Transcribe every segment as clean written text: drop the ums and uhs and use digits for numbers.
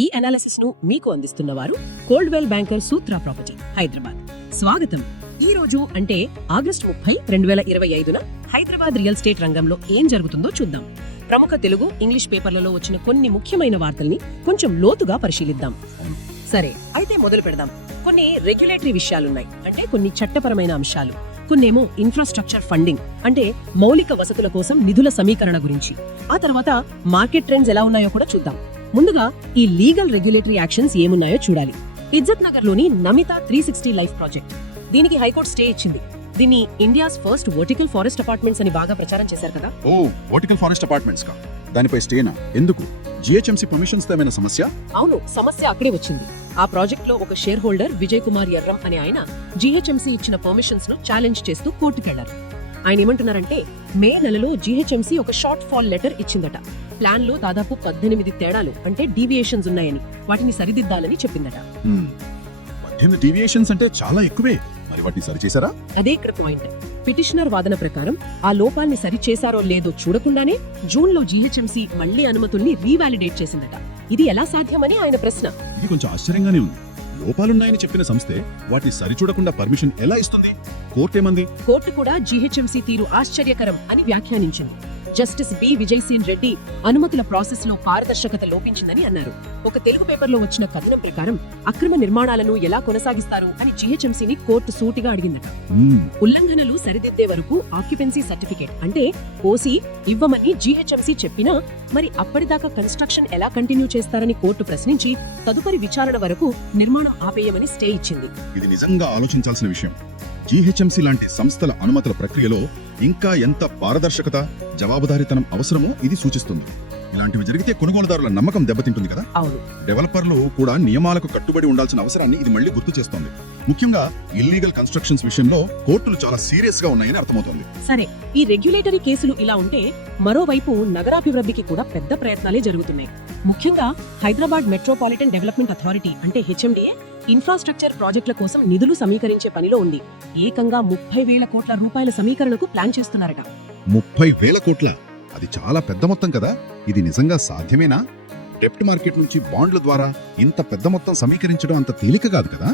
ఈ అనాలిసిస్ ను మీకు అందిస్తున్నవారు కోల్డ్వెల్ బ్యాంకర్ సూత్ర ప్రాపర్టీ హైదరాబాద్. స్వాగతం. ఈ రోజు అంటే ఆగస్టు 30, 2025న హైదరాబాద్ రియల్ ఎస్టేట్ రంగంలో ఏం జరుగుతుందో చూద్దాం. ప్రముఖ తెలుగు, ఇంగ్లీష్ పేపర్లలో వచ్చిన కొన్ని ముఖ్యమైన వార్తల్ని కొంచెం లోతుగా పరిశీలిద్దాం. సరే, అయితే మొదలు పెడదాం. కొన్ని రెగ్యులేటరీ విషయాలున్నాయి, అంటే కొన్ని చట్టపరమైన అంశాలు. కొన్నేమో ఇన్ఫ్రాస్ట్రక్చర్ ఫండింగ్, అంటే మౌలిక వసతుల కోసం నిధుల సమీకరణ గురించి. ఆ తర్వాత మార్కెట్ ట్రెండ్స్ ఎలా ఉన్నాయో కూడా చూద్దాం. ముందుగా ఈ లీగల్ రెగ్యులేటరీ యాక్షన్స్ ఏమున్నాయో చూడాలి. ఇజ్జత్ నగర్ లోని నమిత 360 లైఫ్ ప్రాజెక్ట్, దీనికి హైకోర్టు స్టే ఇచ్చింది. దీన్ని India's first vertical forest apartments అని బాగా ప్రచారం చేశారు కదా. ఓ, వర్టికల్ ఫారెస్ట్ అపార్ట్మెంట్స్ కా? దానిపై స్టేనా? ఎందుకు? జిహెచ్ఎంసీ పర్మిషన్స్ తో ఏమైనా సమస్య? అవును, సమస్య అక్కడే వచ్చింది. ఆ ప్రాజెక్ట్ లో ఒక షేర్ హోల్డర్ విజయ్ కుమార్ ఎర్రం అనే ఆయన జిహెచ్ఎంసీ ఇచ్చిన పర్మిషన్స్ ను ఛాలెంజ్ చేస్తూ కోర్టుకెళ్లారు. ఆయన ఏమంటున్నారంటే, మే నెలలో జిహెచ్ఎంసీ ఒక షార్ట్ ఫాల్ లెటర్ ఇచ్చిందట. ప్లాన్ లో దాదాపు 18 తేడాలు, అంటే డీవియేషన్స్ ఉన్నాయని, వాటిని సరిదిద్దాలని చెప్పిందట. 18 డీవియేషన్స్ అంటే చాలా ఎక్కువే. మరి వాటిని సరిచేశారా? అదే ఇక్కడ పాయింట్. పిటిషనర్ వాదన ప్రకారం ఆ లోపాల్ని సరిచేశారో లేదో చూడకుండానే జూన్ లో జిహెచ్ఎంసీ మళ్లీ అనుమతుల్ని రీవాలిడేట్ చేసిందట. ఇది ఎలా సాధ్యమని ఆయన ప్రశ్న. ఇది కొంచెం ఆశ్చర్యంగానే ఉంది. లోపాలున్నాయని చెప్పిన సంస్థే వాటిని సరిచూడకుండా పర్మిషన్ ఎలా ఇస్తుంది? కోర్టేమంది? కోర్టు కూడా జిహెచ్ఎంసీ తీరు ఆశ్చర్యకరం అని వ్యాఖ్యానించింది. జస్టిస్ బి విజయసేన్ రెడ్డి అనుమతుల ప్రాసెస్ లో పారదర్శకత లోపించిందని అన్నారు. ఒక తెలుగు పేపర్లో వచ్చిన కథనం ప్రకారం అక్రమ నిర్మాణాలను ఎలా కొనసాగిస్తారు అని జిహెచ్ఎంసీని కోర్టు సూటిగా అడిగిందట. ఉల్లంఘనలు సరిదిద్దే వరకు ఆక్యుపెన్సీ సర్టిఫికేట్, అంటే ఓసీ ఇవ్వమని జిహెచ్ఎంసీ చెప్పినా మరి అప్పటిదాకా కన్స్ట్రక్షన్ ఎలా కంటిన్యూ చేస్తారని కోర్టు ప్రశ్నించి తదుపరి విచారణ వరకు నిర్మాణం ఆపేయమని స్టే ఇచ్చింది. ఇది నిజంగా ఆలోచించాల్సిన విషయం. జిహెచ్ఎంసీ లాంటి సంస్థల అనుమతుల ప్రక్రియలో ఇంకా ఎంత పారదర్శకత, జవాబుదారీతనం అవసరమో ఇది సూచిస్తుంది. ఇలాంటివి జరిగితే కొనుగోలుదారుల నమ్మకం దెబ్బతింటుంది కదా. అవును, డెవలపర్లు కూడా నియమాలకు కట్టుబడి ఉండాల్సిన అవసరాన్ని ఇది మళ్లీ గుర్తు చేస్తోంది. ముఖ్యంగా ఇల్లీగల్ కన్స్ట్రక్షన్స్ విషయంలో కోర్టులు చాలా సీరియస్ గా ఉన్నాయని అర్థమవుతోంది. సరే, ఈ రెగ్యులేటరీ కేసులు ఇలా ఉంటే మరోవైపు నగరాభివృద్ధికి కూడా పెద్ద ప్రయత్నాలే జరుగుతున్నాయి. ముఖ్యంగా హైదరాబాద్ మెట్రోపాలిటన్ డెవలప్మెంట్ అథారిటీ, అంటే హెచ్ఎండిఏ, ఇన్ఫ్రాస్ట్రక్చర్ ప్రాజెక్టుల కోసం నిధులు సమీకరించే పనిలో ఉంది. ఏకంగా 30,000 కోట్ల రూపాయల సమీకరణకు ప్లాన్ చేస్తున్నారట. 30,000 కోట్ల? అది చాలా పెద్ద మొత్తం కదా. ఇది నిజంగా సాధ్యమేనా? డెప్ట్ మార్కెట్ నుంచి బాండ్ల ద్వారా ఇంత పెద్ద మొత్తం సమీకరించడం అంత తేలిక కాదు కదా.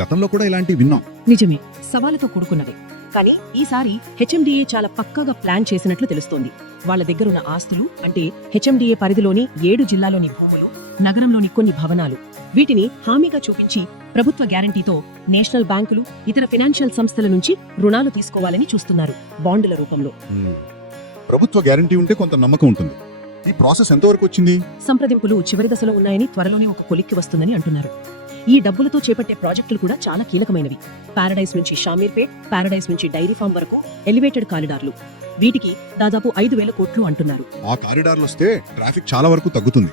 గతంలో కూడా ఇలాంటివి విన్నాం. నిజమే, సవాలుతో కూడుకున్నవే. కానీ ఈసారి హెచ్ఎండిఏ చాలా పక్కాగా ప్లాన్ చేసినట్లు తెలుస్తోంది. వాళ్ళ దగ్గరున్న ఆస్తులు, అంటే హెచ్ఎండిఏ పరిధిలోని 7 జిల్లాలోని భూములు, నగరంలోని కొన్ని భవనాలు, వీటిని హామీగా చూపించి ప్రభుత్వ గ్యారంటీతో నేషనల్ బ్యాంకులు, ఇతర ఫైనాన్షియల్ సంస్థల నుంచి రుణాలు తీసుకోవాలని చూస్తున్నారు, బాండ్ల రూపంలో. ప్రభుత్వ గ్యారంటీ ఉంటే కొంత నమ్మకం ఉంటుంది. ఈ ప్రాసెస్ ఎంతవరకు వచ్చింది? సంప్రదింపులు చివరి దశలో ఉన్నాయని, త్వరలోనే ఒక కొలిక్కి వస్తుందని అంటున్నారు. ఈ డబ్బులతో చేపట్టే ప్రాజెక్టులు కూడా చాలా కీలకమైనవి. పారడైస్ నుంచి షామీర్పేట్, పారడైస్ నుంచి డైరీ ఫార్మ్ వరకు ఎలివేటెడ్ కారిడార్లు. వీటికి దాదాపు 5,000 కోట్లు అంటున్నారు. ఆ కారిడార్లు వస్తే ట్రాఫిక్ చాలా వరకు తగ్గుతుంది.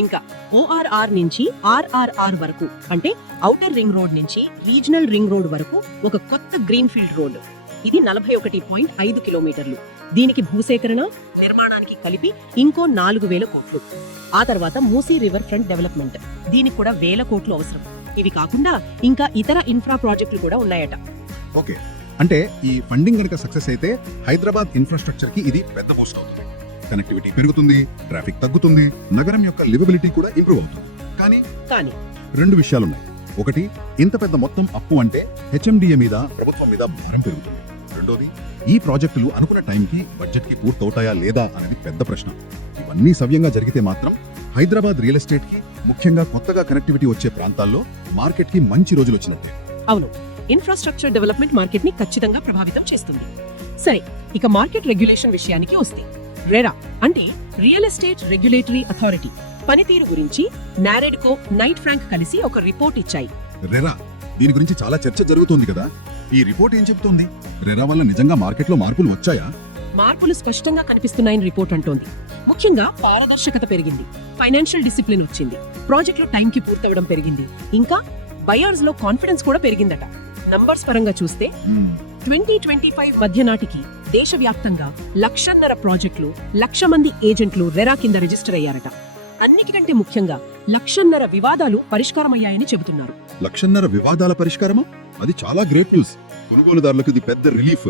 ఇంకా ఓఆర్ఆర్ నుంచి ఆర్ఆర్ఆర్ వరకు, అంటే ఔటర్ రింగ్ రోడ్ నుంచి రీజనల్ రింగ్ రోడ్ వరకు ఒక కొత్త గ్రీన్ ఫీల్డ్ రోడ్. ఇది 41.5 కిలోమీటర్లు. దీనికి భూసేకరణ, నిర్మాణానికి కలిపి ఇంకో 4,000 కోట్లు. ఆ తర్వాత మూసీ రివర్ ఫ్రంట్ డెవలప్మెంట్, దీనికి కూడా 1,000 కోట్లు అవసరం. ఇవి కాకుండా ఇంకా ఇతర ఇన్ఫ్రా ప్రాజెక్టులు కూడా ఉన్నాయట. ఓకే, అంటే ఈ ఫండింగ్ కనుక సక్సెస్ అయితే హైదరాబాద్ ఇన్ఫ్రాస్ట్రక్చర్ కి ఇది పెద్ద బూస్ట్ అవుతుంది. కనెక్టివిటీ పెరుగుతుంది, ట్రాఫిక్ తగ్గుతుంది, నగరం యొక్క లివబిలిటీ కూడా ఇంప్రూవ్ అవుతుంది. కానీ 2 విషయాలున్నాయి. ఒకటి, ఇంత పెద్ద మొత్తం అప్పు అంటే హెచ్ఎండిఏ మీద, ప్రభుత్వం మీద భారం పెరుగుతుంది. రెండోది, ఈ ప్రాజెక్టులు అనుకున్న టైంకి, బడ్జెట్ కి పూర్తవుతాయా లేదా అనేది పెద్ద ప్రశ్న. ఇవన్నీ సవ్యంగా జరిగితే మాత్రం హైదరాబాద్ రియల్ ఎస్టేట్ కి, ముఖ్యంగా కొత్తగా కనెక్టివిటీ వచ్చే ప్రాంతాల్లో మార్కెట్ కి మంచి రోజులు వచ్చినట్టే. అవును, ఇన్ఫ్రాస్ట్రక్చర్ డెవలప్మెంట్ మార్కెట్ ని ఖచ్చితంగా ప్రభావితం చేస్తుంది. సరే, ఇక మార్కెట్ రెగ్యులేషన్ విషయానికి వస్తే, రెరా అంటే రియల్ ఎస్టేట్ రెగ్యులేటరీ అథారిటీ పనితీరు గురించి నారెడ్కో, నైట్ ఫ్రాంక్ కలిసి ఒక రిపోర్ట్ ఇచ్చాయి. రెరా, దీని గురించి చాలా చర్చ జరుగుతోంది కదా. ఈ రిపోర్ట్ ఏం చెప్తోంది? రెరా వల్ల నిజంగా మార్కెట్లో మార్పులు వచ్చాయా? మార్పులు స్పష్టంగా కనిపిస్తున్నాయని రిపోర్ట్ అంటోంది. ముఖ్యంగా పారదర్శకత పెరిగింది, ఫైనాన్షియల్ డిసిప్లిన్ వచ్చింది, ప్రాజెక్టులు టైంకి పూర్తవడం పెరిగింది, ఇంకా బయర్స్ లో కాన్ఫిడెన్స్ కూడా పెరిగిందట. నంబర్స్ పరంగా చూస్తే 2025 మధ్య నాటికి దేశవ్యాప్తంగా 1,50,000 ప్రాజెక్టులు, 1,00,000 మంది ఏజెంట్లు రెరా కింద రిజిస్టర్ అయ్యారట. అన్నిటికంటే ముఖ్యంగా 1,50,000 వివాదాలు పరిష్కారమయ్యాయని చెబుతున్నారు. 1,50,000 వివాదాల పరిష్కారమా? అది చాలా గ్రేట్ న్యూస్. కొనుగోలుదారులకు ఇది పెద్ద రిలీఫ్.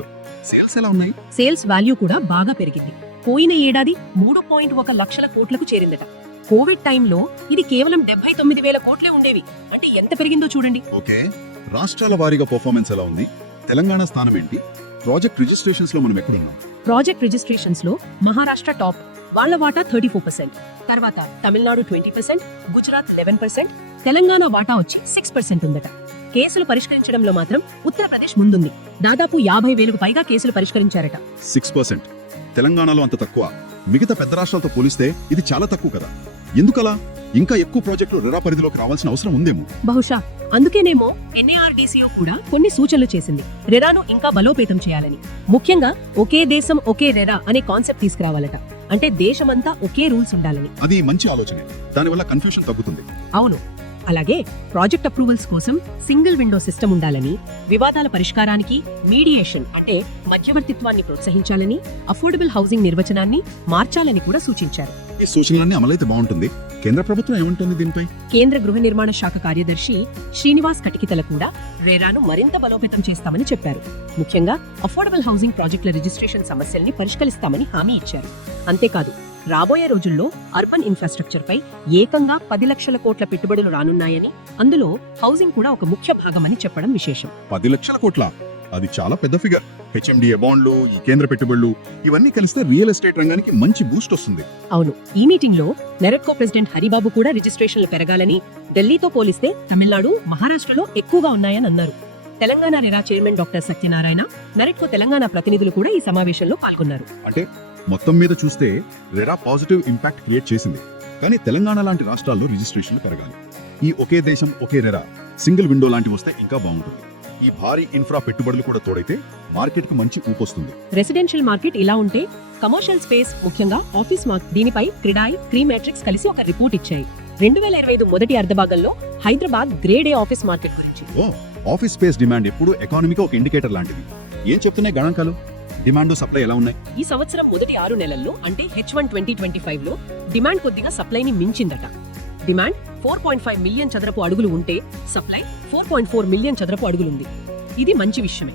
సేల్స్ ఎలా ఉన్నాయి? సేల్స్ వాల్యూ కూడా బాగా పెరిగింది. పోయిన ఏడాది 3.1 లక్షల కోట్లకు చేరిందట. కోవిడ్ టైంలో ఇది కేవలం 79,000 కోట్లే ఉండేవి. అంటే ఎంత పెరిగిందో చూడండి. ఓకే, రాష్ట్రాల వారీగా పర్ఫార్మెన్స్ ఎలా ఉంది? తెలంగాణ స్థానం ఏంటి? ప్రాజెక్ట్ రిజిస్ట్రేషన్స్ లో మనం ఎక్కడున్నాం? ప్రాజెక్ట్ రిజిస్ట్రేషన్స్ లో మహారాష్ట్ర టాప్, వాళ్ళ వాటా 34%. తర్వాత తమిళనాడు 20%, గుజరాత్ 11%, తెలంగాణ వాటా వచ్చి 6% ఉందట. కేసులు పరిష్కరించడంలో మాత్రం ఉత్తరప్రదేశ్ ముందుంది. దాదాపు 50,000కు పైగా కేసులు పరిష్కరించారట. 6%. తెలంగాణలో అంత తక్కువ. మిగతా పెద్ద రాష్ట్రాలతో పోలిస్తే ఇది చాలా తక్కువ కదా. ఎందుకలా? ఇంకా ఎక్కువ ప్రాజెక్టులు రెరా పరిధిలోకి రావాల్సిన అవసరం ఉందేమో. బహుశా అందుకేనేమో NARDCO కూడా కొన్ని సూచనలు చేసింది, రెరాను ఇంకా బలోపేతం చేయాలని. ముఖ్యంగా ఒకే దేశం ఒకే రెరా అనే కాన్సెప్ట్ తీసుకురావాలట. అంటే దేశమంతా ఒకే రూల్స్ ఉండాలని. అది మంచి ఆలోచనే. దానివల్ల కన్ఫ్యూషన్ తగ్గుతుంది. అవును. అలాగే ప్రాజెక్ట్ అప్రూవల్స్ కోసం సింగిల్ విండో సిస్టమ్ ఉండాలని, వివాదాల పరిష్కారానికి మీడియేషన్ అంటే మధ్యవర్తిత్వాన్ని ప్రోత్సహించాలని, అఫోర్డబుల్ హౌసింగ్ నిర్వచనాన్ని మార్చాలని కూడా సూచించారు. ఈ సూచనలన్నీ అమలైతే బాగుంటుంది. కేంద్ర ప్రభుత్వం ఏమంటుంది దీనిపై? కేంద్ర గృహ నిర్మాణ శాఖ కార్యదర్శి శ్రీనివాస్ కటికితల కూడా రేరాను మరింత బలోపేతం చేస్తామని చెప్పారు. ముఖ్యంగా అఫోర్డబుల్ హౌసింగ్ ప్రాజెక్టుల రిజిస్ట్రేషన్ సమస్యల్ని పరిష్కరిస్తామని హామీ ఇచ్చారు. అంతేకాదు, రాబోయే రోజుల్లో అర్బన్ ఇన్ఫ్రాస్ట్రక్చర్ పై ఏకంగా 10 లక్షల కోట్ల పెట్టుబడులు రానున్నాయని, అందులో హౌసింగ్ కూడా ఒక ముఖ్య భాగమని చెప్పడం విశేషం. 10 లక్షల కోట్ల, అది చాలా పెద్ద ఫిగర్. HMDA బాండ్లు, ఈ కేంద్ర పెట్టుబడులు ఇవన్నీ కలిస్తే రియల్ ఎస్టేట్ రంగానికి మంచి బూస్ట్ వస్తుంది. అవును. ఈ మీటింగ్ లో నెరెట్కో ప్రెసిడెంట్ హరిబాబు కూడా రిజిస్ట్రేషన్లు పెరగాలని, ఢిల్లీతో పోలిస్తే తమిళనాడు, మహారాష్ట్రలో ఎక్కువగా ఉన్నాయని అన్నారు. Telangana RERA chairman doctor Satyanarayana, నెరెట్కో Telangana ప్రతినిధులు కూడా ఈ సమావేశంలో పాల్గొన్నారు. అంటే మొత్తం మీద చూస్తే రెరా పాజిటివ్ ఇంపాక్ట్ క్రియేట్ చేసింది. కానీ తెలంగాణ లాంటి రాష్ట్రాల్లో రిజిస్ట్రేషన్లు పెరగాలి. ఈ ఒకే దేశం ఒకే రెరా, సింగిల్ విండో లాంటివి వస్తే ఇంకా బాగుంటుంది. ఈ భారీ ఇన్ఫ్రా పెట్టుబడులు కూడా తోడైతే మార్కెట్ కు మంచి ఊపొస్తుంది. రెసిడెన్షియల్ మార్కెట్ ఇలా ఉంటే కమర్షియల్ స్పేస్, ముఖ్యంగా ఆఫీస్ మార్కెట్, దీనిపై క్రిడాయి, క్రీమాట్రిక్స్ కలిసి ఒక రిపోర్ట్ ఇచ్చాయి. 2025 మొదటి అర్ధభాగంలో Hyderabad grade A office market గురించి. ఆఫీస్ స్పేస్ డిమాండ్ ఎప్పుడు ఎకానమీకి ఒక ఇండికేటర్ లాంటిది. ఏం చెప్తున్నాయి గణాంకాలు? డిమాండ్ సప్లై ఎలా ఉన్నాయి? ఈ సంవత్సరం మొదటి 6 నెలల్లో అంటే H1 2025 లో డిమాండ్ కొద్దిగా సప్లైని మించిందట. డిమాండ్ 4.5 మిలియన్ చదరపు అడుగులు ఉంటే సప్లై 4.4 మిలియన్ చదరపు అడుగులుంది. ఇది మంచి విషయమే.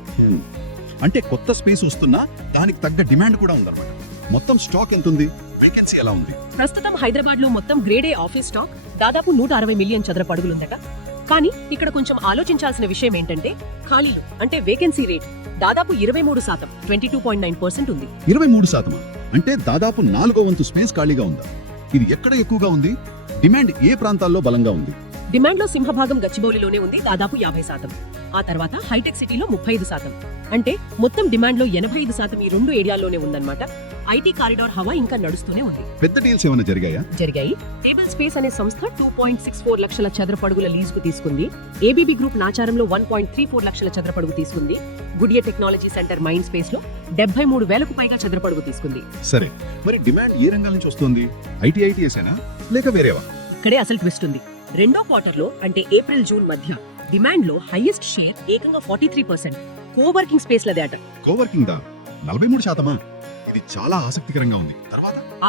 అంటే కొత్త స్పేస్ వస్తున్నా దానికి తగ్గ డిమాండ్ కూడా ఉందన్నమాట. మొత్తం స్టాక్ ఎంత ఉంది? వేకెన్సీ ఎలా ఉంది? ప్రస్తుతం హైదరాబాద్ లో మొత్తం గ్రేడ్ ఏ ఆఫీస్ స్టాక్ దాదాపు 160 మిలియన్ చదరపు అడుగులుందట. కానీ ఇక్కడ కొంచెం ఆలోచించాల్సిన విషయం ఏంటంటే ఖాళీలు అంటే వేకెన్సీ రేట్ దాదాపు 23%, 22.9% ఉంది. 23%? అంటే దాదాపు 4వ వంతు స్పేస్ ఖాళీగా ఉందా? ఇది ఎక్కడ ఎక్కువగా ఉంది? డిమాండ్ ఏ ప్రాంతాల్లో బలంగా ఉంది? డిమాండ్ లో సింహభాగం గచ్చిబౌలిలోనే ఉంది, దాదాపు 50%. ఆ తర్వాత హైటెక్ సిటీలో 35%. అంటే మొత్తం డిమాండ్ లో 85% ఈ 2 ఏరియాల్లోనే ఉందన్నమాట. ఐటీ కారిడార్ హవా ఇంకా నడుస్తూనే ఉంది. పెద్ద డీల్స్ ఏమైనా జరిగాయా? జరిగాయి. టేబుల్ స్పేస్ అనే సంస్థ 2.64 లక్షల చదరపడుగుల లీజుకు తీసుకుంది. ఏబీబీ గ్రూప్ నాచారంలో 1.34 లక్షల చదరపడుగు తీసుకుంది. గుడియే టెక్నాలజీ సెంటర్ మైండ్ స్పేస్ లో 73,000కు పైగా చదరపడుగు తీసుకుంది. సరే, మరి డిమాండ్ ఏ రంగాల నుంచి వస్తుంది? ఐటీఐటీఎస్ఏనా లేక వేరేవా? ఇక్కడే అసలు ట్విస్ట్ ఉంది. రెండో క్వార్టర్లో అంటే ఏప్రిల్ జూన్ మధ్య డిమాండ్ లో హైయెస్ట్ షేర్ ఏకంగా 43% కోవర్కింగ్ స్పేస్ లదే అట. కోవర్కింగ్ దా 43%? ఇది చాలా ఆసక్తికరంగా ఉంది.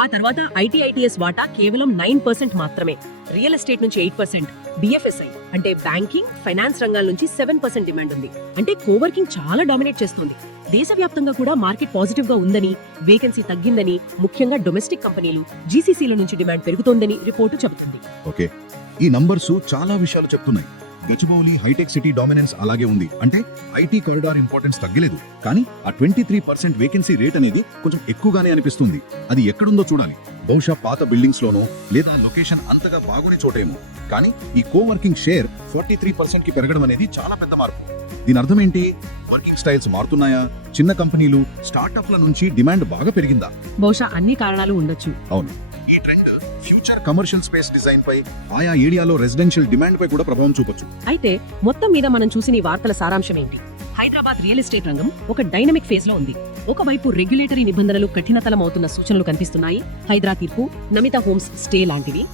ఆ తర్వాత ఐటీఐటీఎస్ వాటా కేవలం 9% మాత్రమే. రియల్ ఎస్టేట్ నుంచి 8%, బిఎఫ్ఎస్ఐ అంటే బ్యాంకింగ్, ఫైనాన్స్ రంగాల నుంచి 7% డిమాండ్ ఉంది. అంటే కోవర్కింగ్ చాలా డామినేట్ చేస్తోంది. దేశవ్యాప్తంగా కూడా మార్కెట్ పాజిటివ్ గా ఉందని, వేకెన్సీ తగ్గిందని, ముఖ్యంగా డొమెస్టిక్ కంపెనీలు, జీసీసీల నుంచి డిమాండ్ పెరుగుతోందని రిపోర్టు చెబుతుంది. ఓకే, ఈ నంబర్స్ చాలా విషయాలు చెప్తున్నాయి. గచ్చిబౌలి, హైటెక్ సిటీ డామినెన్స్ అలాగే ఉంది. అంటే ఐటీ కారిడార్ ఇంపార్టెన్స్ తగ్గలేదు. కానీ ఆ 23% వేకెన్సీ రేట్ అనేది కొంచెం ఎక్కువగానే అనిపిస్తుంది. అది ఎక్కడుందో చూడాలి. బహుశా పాత బిల్డింగ్స్ లోనో లేదా లొకేషన్ అంతగా బాగుని చోటేమో. కానీ ఈ కోవర్కింగ్ షేర్ 43% కి పెరగడం అనేది చాలా పెద్ద మార్పు. దీని అర్థం ఏంటి? వర్కింగ్ స్టైల్స్ మారుతున్నాయా? చిన్న కంపెనీలు, స్టార్టప్ల నుంచి డిమాండ్ బాగా పెరిగిందా? బహుశా అన్ని కారణాలు ఉండొచ్చు. అవును, ఈ trend future commercial space design పై, ఆయా ఏరియాలో రెసిడెన్షియల్ డిమాండ్ పై కూడా ప్రభావం చూపొచ్చు. అయితే మొత్తం మీద మనం చూసిన ఈ వార్తల సారాంశం ఏంటి? హైదరాబాద్ రియల్ ఎస్టేట్ రంగం ఒక డైనమిక్ ఫేజ్ లో ఉంది. ఒకవైపు రెగ్యులేటరీ నిబంధనలు కఠినతరం అవుతున్న సూచనలు కనిపిస్తున్నాయి. హైదరా తీర్పు, నమిత హోమ్స్ స్టే లాంటివి.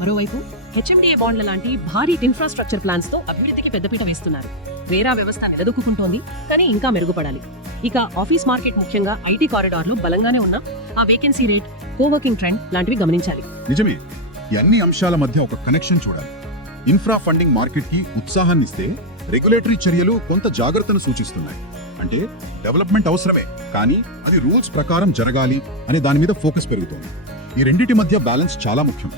మరోవైపు HMDA బాండ్ల లాంటి భారీ ఇన్ఫ్రాస్ట్రక్చర్ ప్లాన్స్ తో అభివృద్ధికి పెద్దపీట వేస్తున్నారు. వేరా వ్యవస్థ నిలదొక్కుంటోంది, కానీ ఇంకా మెరుగుపడాలి. ఇక ఆఫీస్ మార్కెట్, ముఖ్యంగా ఐటీ కారిడార్ లో బలంగానే ఉన్న ఆ వేకెన్సీ రేట్, కోవర్కింగ్ ట్రెండ్ లాంటివి గమనించాలి. నిజమే, ఈ అన్ని అంశాల మధ్య ఒక కనెక్షన్ చూడాలి. ఇన్ఫ్రా ఫండింగ్ మార్కెట్ కి ఉత్సాహాన్ని ఇస్తే, రెగ్యులేటరీ చర్యలు కొంత జాగ్రత్తను సూచిస్తున్నాయి. అంటే డెవలప్మెంట్ అవసరమే, కానీ అది రూల్స్ ప్రకారం జరగాలి అనే దాని మీద ఫోకస్ పెరుగుతోంది. ఈ రెండిటి మధ్య బ్యాలెన్స్ చాలా ముఖ్యం.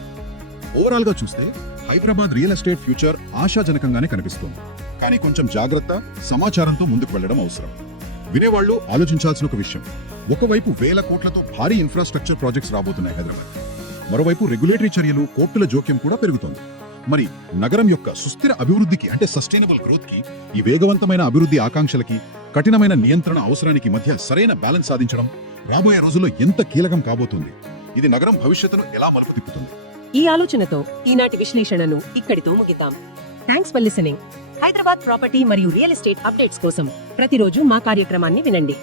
ఓవరాల్ గా చూస్తే హైదరాబాద్ రియల్ ఎస్టేట్ ఫ్యూచర్ ఆశాజనకంగానే కనిపిస్తోంది. కానీ కొంచెం జాగ్రత్త, సమాచారంతో ముందుకు వెళ్లడం అవసరం. వినేవాళ్లు ఆలోచించాల్సిన ఒక విషయం, ఒకవైపు వేల కోట్లతో భారీ ఇన్ఫ్రాస్ట్రక్చర్ ప్రాజెక్ట్స్ రాబోతున్నాయి హైదరాబాద్, మరోవైపు రెగ్యులేటరీ చర్యలు, కోర్టుల జోక్యం కూడా పెరుగుతోంది. మరి నగరం యొక్క సుస్థిర అభివృద్ధికి అంటే సస్టైనబుల్ గ్రోత్ కి, ఈ వేగవంతమైన అభివృద్ధి ఆకాంక్షలకి, కఠినమైన నియంత్రణ అవసరానికి మధ్య సరైన బ్యాలెన్స్ సాధించడం రాబోయే రోజుల్లో ఎంత కీలకం కాబోతుంది. ఇది నగరం భవిష్యత్తును ఎలా మలుపు తిప్పుతుంది. ఈ ఆలోచనతో ఈనాటి విశ్లేషణను ఇక్కడితో ముగిద్దాం. Thanks for listening. Hyderabad property మరియు రియల్ ఎస్టేట్ అప్డేట్స్ కోసం ప్రతిరోజు మా కార్యక్రమాన్ని వినండి.